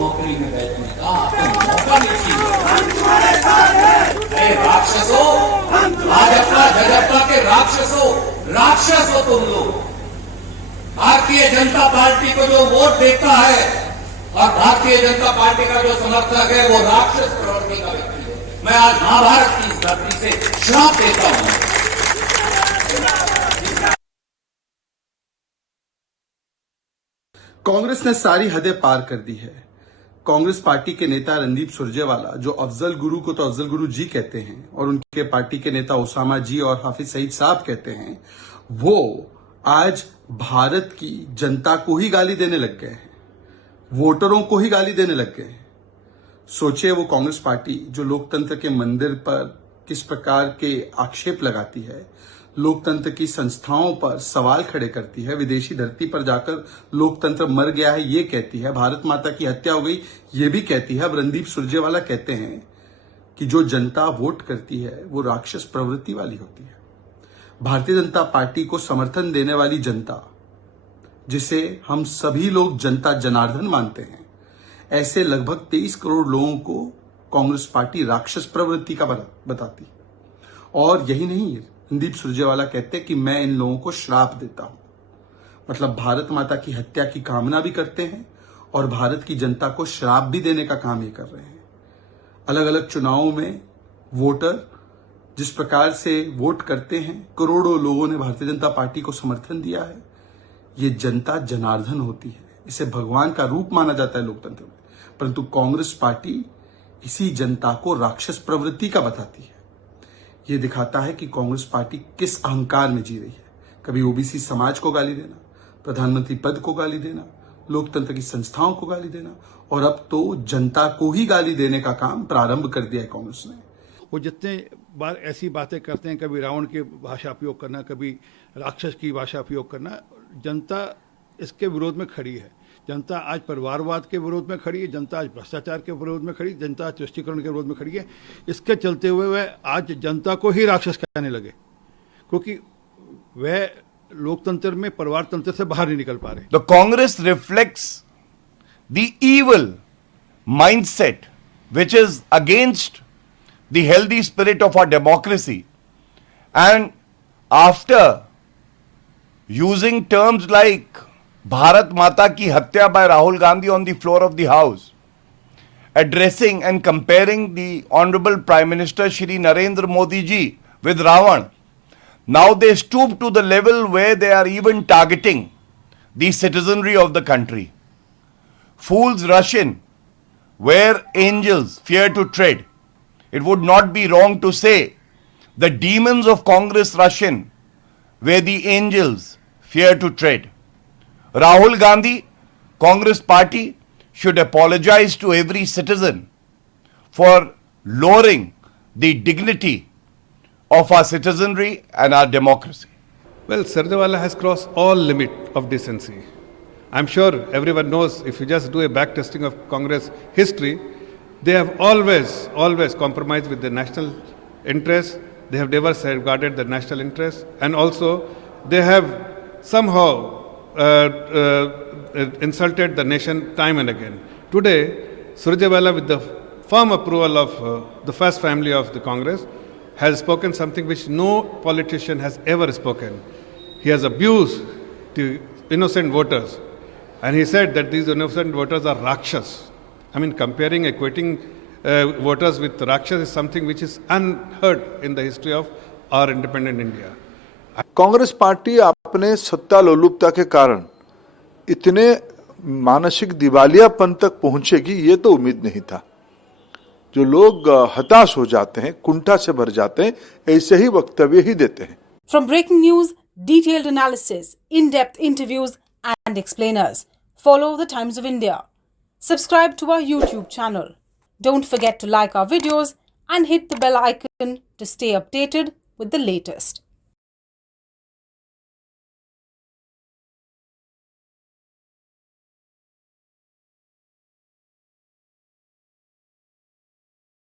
नौकरी में बैठने का आपको मौका नहीं चाहिए। अरे राक्षसों, भाजपा जजपा के राक्षसों, राक्षस हो तुम लोग। भारतीय जनता पार्टी को जो वोट देता है और भारतीय जनता पार्टी का जो समर्थक है वो राक्षस प्रवृत्ति का व्यक्ति है। मैं आज महाभारत की इस धरती से श्राप देता हूं। कांग्रेस ने सारी हदें पार कर दी है। कांग्रेस पार्टी के नेता रणदीप सुरजेवाला, जो अफजल गुरु को तो अफजल गुरु जी कहते हैं और उनके पार्टी के नेता ओसामा जी और हाफिज सईद साहब कहते हैं, वो आज भारत की जनता को ही गाली देने लग गए हैं, वोटरों को ही गाली देने लग गए हैं। सोचिए, वो कांग्रेस पार्टी जो लोकतंत्र के मंदिर पर किस प्रकार के आक्षेप लगाती है, लोकतंत्र की संस्थाओं पर सवाल खड़े करती है, विदेशी धरती पर जाकर लोकतंत्र मर गया है ये कहती है, भारत माता की हत्या हो गई ये भी कहती है। अब रणदीप सुरजेवाला कहते हैं कि जो जनता वोट करती है वो राक्षस प्रवृत्ति वाली होती है। भारतीय जनता पार्टी को समर्थन देने वाली जनता, जिसे हम सभी लोग जनता जनार्दन मानते हैं, ऐसे लगभग 23 करोड़ लोगों को कांग्रेस पार्टी राक्षस प्रवृत्ति का बताती। और यही नहीं, रणदीप सुरजेवाला कहते कि मैं इन लोगों को श्राप देता हूं। मतलब भारत माता की हत्या की कामना भी करते हैं और भारत की जनता को श्राप भी देने का काम ये कर रहे हैं। अलग अलग चुनावों में वोटर जिस प्रकार से वोट करते हैं, करोड़ों लोगों ने भारतीय जनता पार्टी को समर्थन दिया है। ये जनता जनार्दन होती है, इसे भगवान का रूप माना जाता है लोकतंत्र में, परंतु कांग्रेस पार्टी इसी जनता को राक्षस प्रवृत्ति का बताती है। ये दिखाता है कि कांग्रेस पार्टी किस अहंकार में जी रही है। कभी ओबीसी समाज को गाली देना, प्रधानमंत्री पद को गाली देना, लोकतंत्र की संस्थाओं को गाली देना, और अब तो जनता को ही गाली देने का काम प्रारंभ कर दिया है कांग्रेस ने। वो जितने बार ऐसी बातें करते हैं, कभी रावण की भाषा उपयोग करना, कभी राक्षस की भाषा उपयोग करना, जनता इसके विरोध में खड़ी है। जनता आज परिवारवाद के विरोध में खड़ी है, जनता आज भ्रष्टाचार के विरोध में खड़ी है, जनता आज तुष्टीकरण के विरोध में खड़ी है। इसके चलते हुए वह आज जनता को ही राक्षस कहने लगे, क्योंकि वह लोकतंत्र में परिवार तंत्र से बाहर नहीं निकल पा रहे। The Congress reflects the evil mindset which is against the healthy spirit of our democracy, and after using terms like Bharat Mata ki Hatya by Rahul Gandhi on the floor of the House, addressing and comparing the Honorable Prime Minister Shri Narendra Modi ji with Ravan, now they stoop to the level where they are even targeting the citizenry of the country. Fools rush in where angels fear to tread. It would not be wrong to say the demons of Congress rush in where the angels fear to tread. Rahul Gandhi, Congress party should apologize to every citizen for lowering the dignity of our citizenry and our democracy. Well, Surjewala has crossed all limit of decency. I'm sure everyone knows, if you just do a back testing of Congress history, they have always compromised with the national interest. They have never safeguarded the national interest, and also they have somehow insulted the nation time and again. Today, Surjewala, with the firm approval of the first family of the Congress, has spoken something which no politician has ever spoken. He has abused the innocent voters, and he said that these innocent voters are Rakshas. I mean, comparing, equating voters with Rakshas is something which is unheard in the history of our independent India. Congress party अपने सत्ता लोलुपता के कारण इतने मानसिक दिवालियापन तक पहुंचेगी ये तो उम्मीद नहीं था। जो लोग हताश हो जाते हैं, कुंठा से भर जाते हैं, ऐसे ही वक्तव्य ही देते हैं। From breaking news, detailed analysis, in-depth interviews and explainers, follow the Times of India. Subscribe to our YouTube channel. Don't forget to like our videos and hit the bell icon to stay updated with the latest.